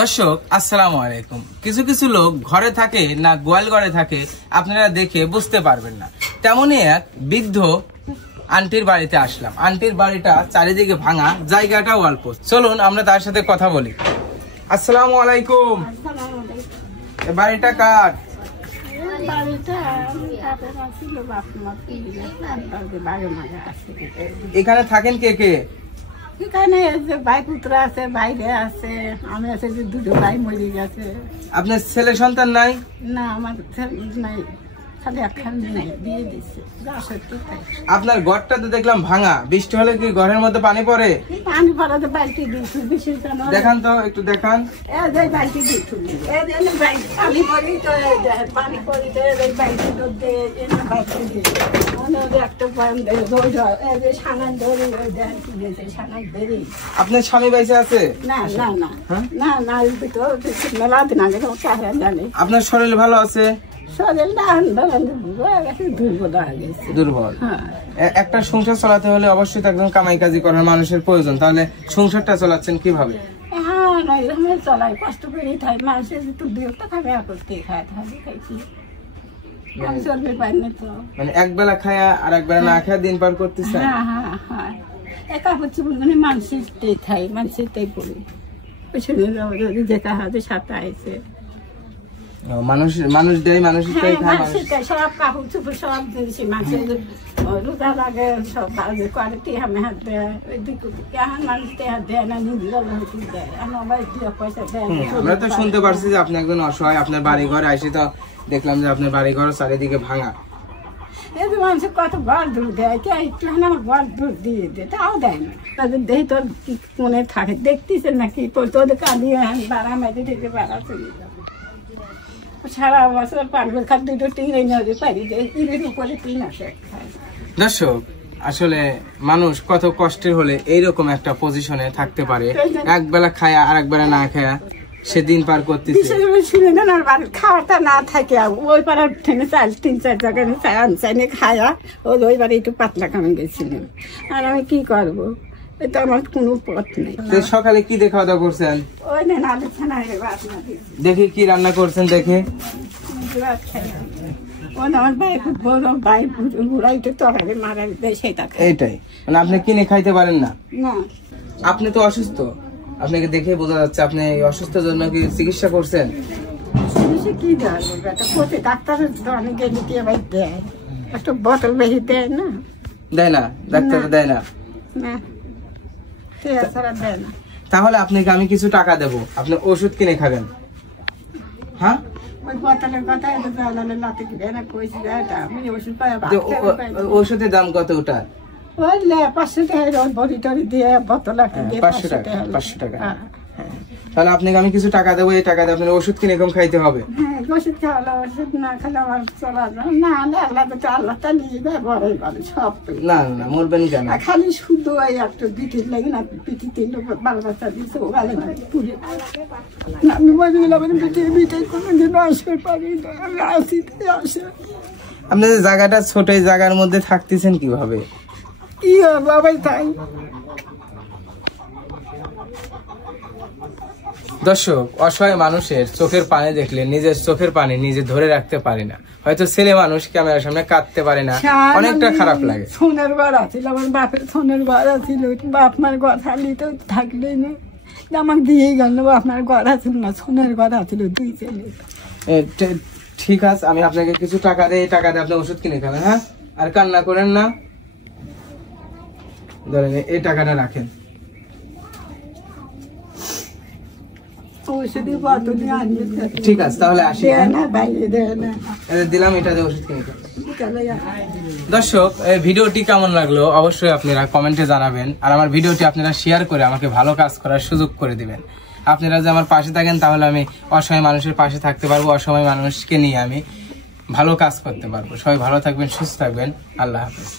দর্শক আসসালামু আলাইকুম। কিছু কিছু লোক ঘরে থাকে না গোয়াল ঘরে থাকে, আপনারা দেখে বুঝতে পারবেন না। তেমনই এক বৃদ্ধ আন্টির বাড়িতে আসলাম। আন্টির বাড়িটা চারিদিকে ভাঙা, জায়গাটাও অল্প। চলুন আমরা তার সাথে কথা বলি। আসসালামু আলাইকুম। বাড়িটা কার? এখানে থাকেন কে কে? এখানে ভাই পুত্র আছে, বাইরে আছে, আমি আছে যে দুটো ভাই মরে গেছে। আপনার ছেলে সন্তান নাই? না, আমার নাই, খালি একখান নাই, দিয়ে দিচ্ছে। আপনার ঘরটা তো দেখলাম ভাঙা, বৃষ্টি হলে কি ঘরের মধ্যে পানি পড়ে? পানি পড়াতে বালতি দিচ্ছি, বেশি দেখান তো, একটু দেখান। বালতি দিচ্ছি, পানি পড়ি তো পানি পড়ি তো বালতি আপনার স্বামী বাইসে আছে? না না না না না, মেলা দিন আগে জানি। আপনার শরীর ভালো আছে? দুর্বল। একটা সংসার চালাতে হলে অবশ্যই একজন কামাই কাজি করার মানুষের প্রয়োজন। তাহলে সংসারটা চালাচ্ছেন কিভাবে? হ্যাঁ, চলাই কষ্ট করেই খাই, মানুষের একটু দুটো খাবে, করতে খায় খাইছি। মানে এক বেলা খায়া আর এক বেলা না খায়া দিন পার করতেছে। হ্যাঁ হ্যাঁ হ্যাঁ, একা হচ্ছে মানে মানুষেরটাই খাই, মানুষেরটাই করি। যেটা হাতে সাথে আইছে মানুষ দেয়, মানুষেরটাই খায়। সব কাপড় চোপড় সব দিয়েছি, মানুষের রোজা লাগে, সব করে টিহামে হাত দেয়। এখন মানুষ হাত দেয় না, নিজেরা দেয়, আমার পয়সা দেয়। আমরা তো শুনতে পারছি যে আপনি একজন অসহায়। আপনার বাড়ি ঘর আসে তো দেখলাম যে আপনার বাড়ি ঘর চারিদিকে ভাঙা। এই যে মানুষের কত ঘর দূর দেয়, কে আমার ঘর দূর দিয়ে দেয়, তাও দেয় না। তাদের দেহ তোর মনে থাকে, দেখতেছেন নাকি তোদের কাঁদিয়ে বাড়া মেঝে থেকে বাড়া চলে যাবে। সারা বছর পারবেন খাদ্য দুটো টিন এনে পারি, ইটের উপরে টিন আসে। দর্শক, আসলে মানুষ কত কষ্টের হলে এইরকম একটা পজিশনে থাকতে পারে, এক বেলা খায়া আর এক বেলা না খায়া সে দিন পার করতেছে। খাওয়াটা না থাকে, ওই পাড়ার ঠেনে চাল 3-4 জায়গায় চাইনে খায়া ওই বাড়ি একটু পাতলা কামে গেছিলাম। আর আমি কি করবো, এটা আমার কোনো পথ নেই। সকালে কি দিয়ে খাওয়া দাওয়া করছেন? ওই নেন আলু ছানা, দেখি কি রান্না করছেন দেখে। এইটাই মানে আপনি কিনে খাইতে পারেন না? আপনি তো অসুস্থ, আপনাকে দেখে বোঝা যাচ্ছে। আপনি অসুস্থ জন্য কি চিকিৎসা করছেন? কি ডাক্তারের দেয়, একটা বোতল বেশি দেয় না? দেয় না, ডাক্তার দেয় না। তাহলে আপনাকে আমি কিছু টাকা দেবো, আপনি ওষুধ কিনে খাবেন। হ্যাঁ, ওষুধের দাম কত ওটা? 500 টাকা। 500 টাকা। তাহলে আপনাকে আমি কিছু টাকা দেবো, এই টাকা দিয়ে আপনার ওষুধ কিনে কম খাইতে হবে। ওষুধ খাওয়ালে ওষুধ না খেলে আমার চলা যায় না। আল্লাহ তা নিয়ে সব না না, মরবেন কেন? খালি শুধু ওই একটু পিঠির লাগে না, পিঠি 3 বাল বাচ্চা দিচ্ছে, ও গালে না পুড়ে আমি মরে গেলাম। পিঠে কোনোদিন আসতে পারি না, আমি আসিতে আসে। আপনি যে জায়গাটা ছোট, এই জায়গার মধ্যে থাকতেছেন কিভাবে? কি বাবাই তাই। দর্শক, অসহায় মানুষের চোখের পানি দেখলে নিজের চোখের পানি নিজে ধরে রাখতে পারে না। হয়তো ছেলে মানুষ ক্যামেরার সামনে কাঁদতে পারে না, অনেকটা খারাপ লাগে। সোনের ঘর আছিল, আমার বাপের সোনের ঘর আছিল, বাপ মার ঘর খালি তো থাকলেই না, আমার দিয়ে গেল। আপনার ঘর আছিল না, সোনের ঘর আছিল, 2 ছেলে। ঠিক আছে, আমি আপনাকে কিছু টাকা দেই, টাকা দিয়ে আপনি ওষুধ কিনে খাবেন। হ্যাঁ, আর কান্না করেন না। ধরেন এই টাকাটা রাখেন। ঠিক আছে, তাহলে আসি। দিলাম, এটা দিয়ে ওষুধ কিনে খাবেন। দর্শক, এই ভিডিওটি কেমন লাগলো অবশ্যই আপনারা কমেন্টে জানাবেন। আর আমার ভিডিওটি আপনারা শেয়ার করে আমাকে ভালো কাজ করার সুযোগ করে দিবেন। আপনারা যে আমার পাশে থাকেন, তাহলে আমি অসহায় মানুষের পাশে থাকতে পারবো, অসহায় মানুষকে নিয়ে আমি ভালো কাজ করতে পারবো। সবাই ভালো থাকবেন, সুস্থ থাকবেন। আল্লাহ হাফেজ।